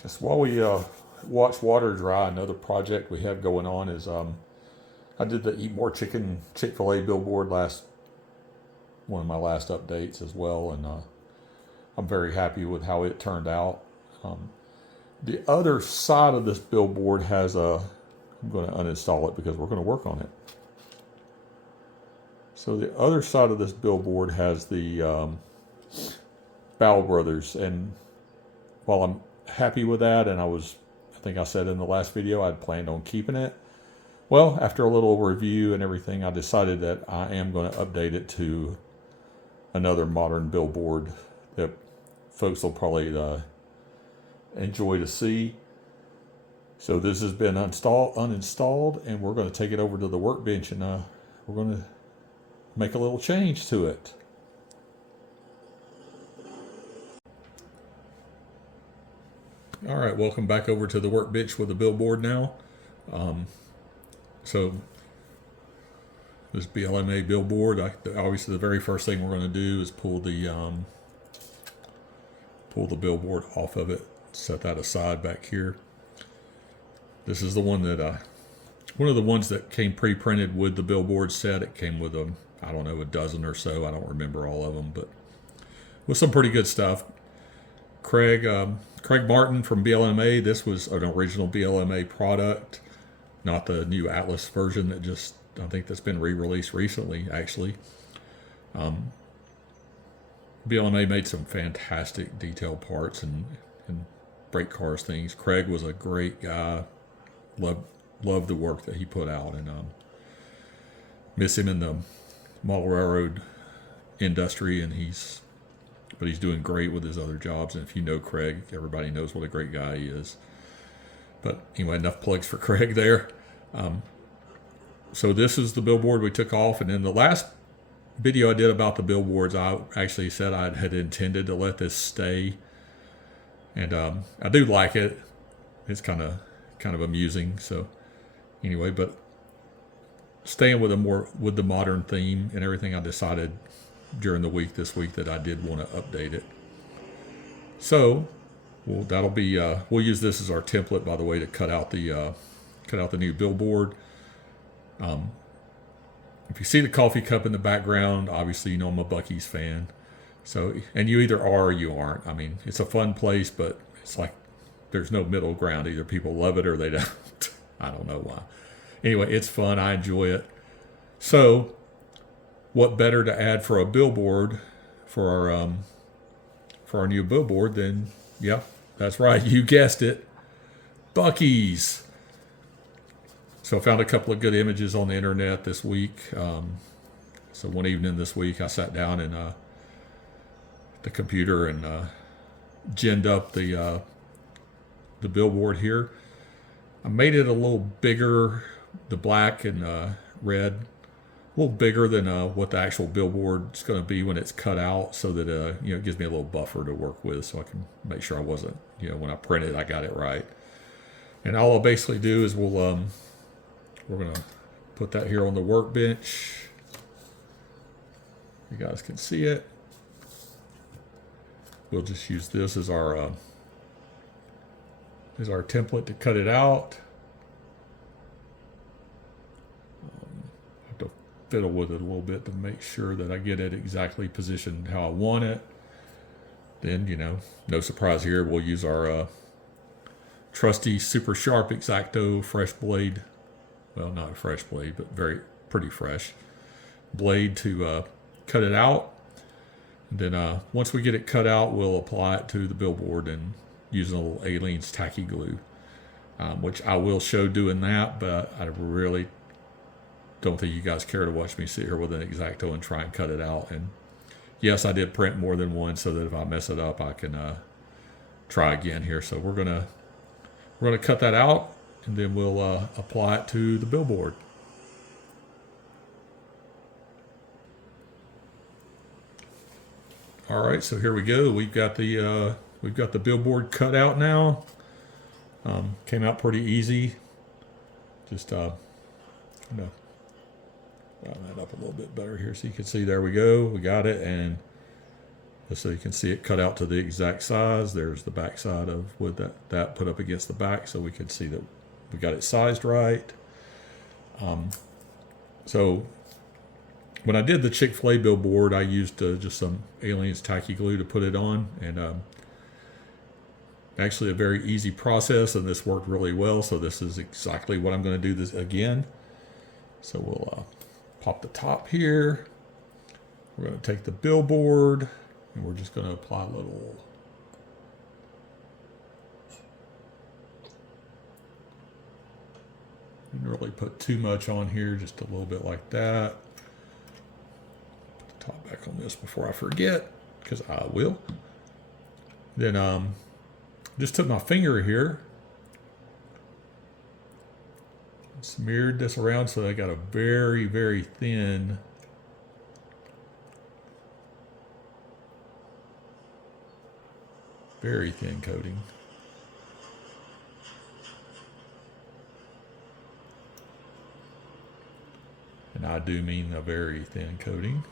Just while we watch water dry, another project we have going on is I did the Eat More Chicken Chick-Fil-A billboard one of my last updates as well, and I'm very happy with how it turned out. Um, the other side of this billboard has I'm going to uninstall it because we're going to work on it. So the other side of this billboard has the Bowell Brothers, and while I'm happy with that, and I think I said in the last video I'd planned on keeping it. Well, after a little review and everything, I decided that I am going to update it to another modern billboard that folks will probably enjoy to see. So this has been uninstalled, and we're going to take it over to the workbench, and we're going to make a little change to it. All right, welcome back over to the workbench with the billboard now. So this BLMA billboard, obviously the very first thing we're going to do is pull the billboard off of it, set that aside back here. This is the one that one of the ones that came pre-printed with the billboard set. It came with I don't know, a dozen or so. I don't remember all of them, but with some pretty good stuff. Craig Martin from BLMA. This was an original BLMA product, not the new Atlas version that I think that's been re-released recently, actually. BLMA made some fantastic detailed parts and brake cars things. Craig was a great guy. Loved the work that he put out, and miss him in the model railroad industry, but he's doing great with his other jobs. And if you know Craig, everybody knows what a great guy he is. But anyway, enough plugs for Craig there. So this is the billboard we took off, and in the last video I did about the billboards, I actually said I had intended to let this stay, and I do like it. It's kind of amusing. So anyway, but staying with the modern theme and everything, I decided during this week that I did want to update it. So that'll be we'll use this as our template, by the way, to cut out the new billboard. If you see the coffee cup in the background, obviously you know I'm a Buc-ee's fan. So, and you either are or you aren't. I mean, it's a fun place, but it's like there's no middle ground. Either people love it or they don't. I don't know why. Anyway, it's fun. I enjoy it. So, what better to add for a billboard for our new billboard than, yeah, that's right, you guessed it, Buc-ee's. So I found a couple of good images on the internet this week. So one evening this week, I sat down in the computer and ginned up the billboard here. I made it a little bigger, the black and red, a little bigger than what the actual billboard is going to be when it's cut out, so that it gives me a little buffer to work with, so I can make sure I wasn't, when I print it, I got it right. And all I'll basically do is we're going to put that here on the workbench. You guys can see it. We'll just use this as our template to cut it out. I have to fiddle with it a little bit to make sure that I get it exactly positioned how I want it. Then, no surprise here, we'll use our trusty super sharp X-Acto fresh blade. Well, not a fresh blade, but pretty fresh blade to cut it out. And then once we get it cut out, we'll apply it to the billboard and using a little Aleene's tacky glue, which I will show doing that, but I really don't think you guys care to watch me sit here with an X-Acto and try and cut it out. And yes, I did print more than one so that if I mess it up, I can try again here. So we're gonna cut that out, and then we'll apply it to the billboard. All right, so here we go. We've got the billboard cut out now. Came out pretty easy. Just round that up a little bit better here so you can see. There we go. We got it, and So you can see it cut out to the exact size. There's the back side of wood that put up against the back, so we can see that we got it sized right. So when I did the Chick-Fil-A billboard, I used just some Aliens tacky glue to put it on, and actually a very easy process, and this worked really well. So this is exactly what I'm going to do this again. So we'll pop the top here. We're going to take the billboard, and we're just going to apply a little didn't really put too much on here, just a little bit like that. Put the top back on this before I forget, because I will. Then just took my finger here, smeared this around so I got a very, very thin coating. And I do mean a very thin coating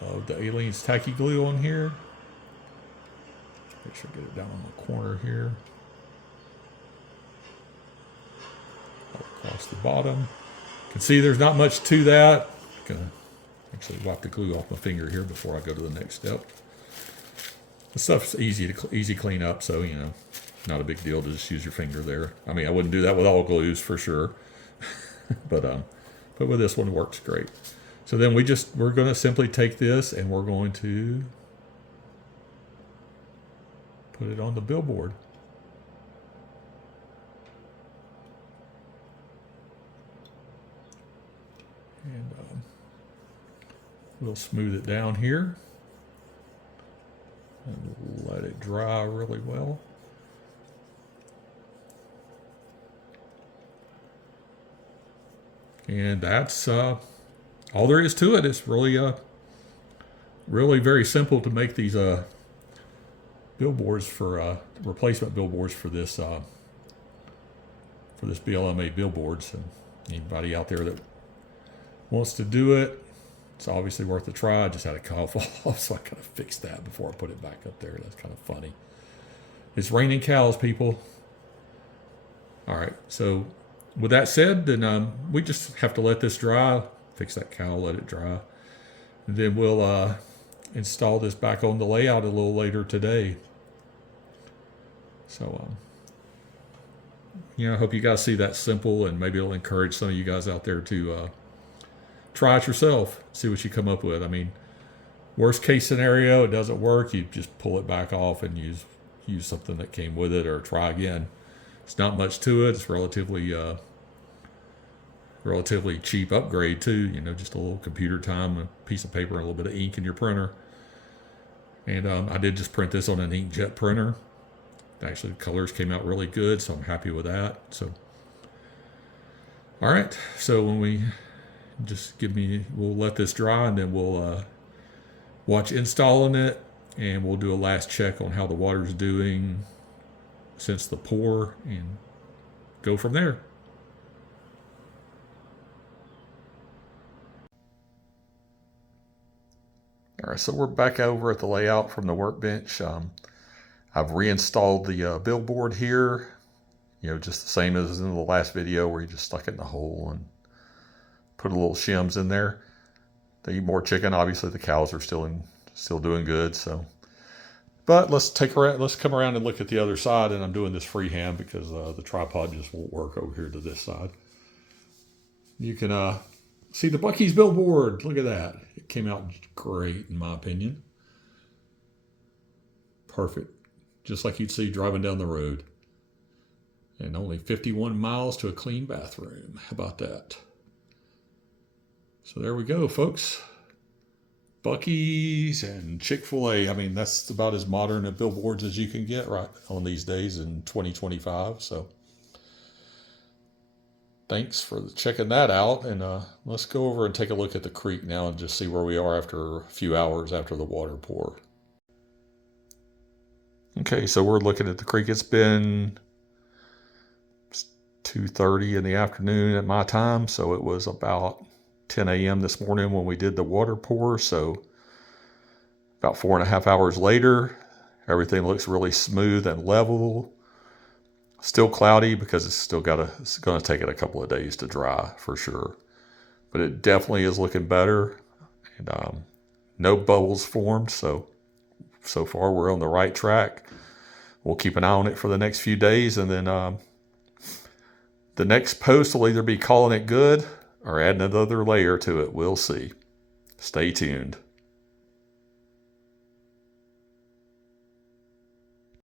of the Aliens tacky glue on here. Make sure I get it down on the corner here. Across the bottom. You can see there's not much to that. I'm gonna actually wipe the glue off my finger here before I go to the next step. The stuff's easy clean up, so you know, not a big deal to just use your finger there. I mean, I wouldn't do that with all glues for sure, but with this one it works great. So then we're going to simply take this and we're going to put it on the billboard. And we'll smooth it down here and let it dry really well. And that's all there is to it. It's really, really very simple to make these billboards for replacement billboards for this BLMA billboards. And anybody out there that wants to do it, it's obviously worth a try. I just had a cough off, so I kind of fixed that before I put it back up there. That's kind of funny. It's raining cows, people. All right, so with that said, then we just have to let this dry. Fix that cow, let it dry. And then we'll install this back on the layout a little later today. So, I hope you guys see that simple, and maybe it'll encourage some of you guys out there to try it yourself, see what you come up with. I mean, worst case scenario, it doesn't work, you just pull it back off and use something that came with it, or try again. It's not much to it. It's relatively cheap upgrade too. Just a little computer time, a piece of paper, and a little bit of ink in your printer. And I did just print this on an inkjet printer. Actually, the colors came out really good, so I'm happy with that. So, all right. So when we'll let this dry, and then we'll watch installing it, and we'll do a last check on how the water's doing since the pour, and go from there. All right, so we're back over at the layout from the workbench. I've reinstalled the billboard here, just the same as in the last video where you just stuck it in the hole and put a little shims in there. They eat more chicken. Obviously, the cows are still doing good. So, but let's come around and look at the other side. And I'm doing this freehand because the tripod just won't work over here to this side. You can see the Buc-ee's billboard. Look at that. It came out great, in my opinion. Perfect. Just like you'd see driving down the road. And only 51 miles to a clean bathroom. How about that? So there we go, folks. Buc-ee's and Chick-Fil-A. I mean, that's about as modern a billboards as you can get right on these days in 2025. So thanks for checking that out. And let's go over and take a look at the creek now and just see where we are after a few hours after the water pour. Okay, so we're looking at the creek. It's been 2:30 in the afternoon at my time, so it was about 10 a.m. this morning when we did the water pour. So About 4.5 hours later, everything looks really smooth and level. Still cloudy because it's going to take it a couple of days to dry for sure. But it definitely is looking better. And no bubbles formed. So far we're on the right track. We'll keep an eye on it for the next few days. And then the next post will either be calling it good or adding another layer to it. We'll see. Stay tuned.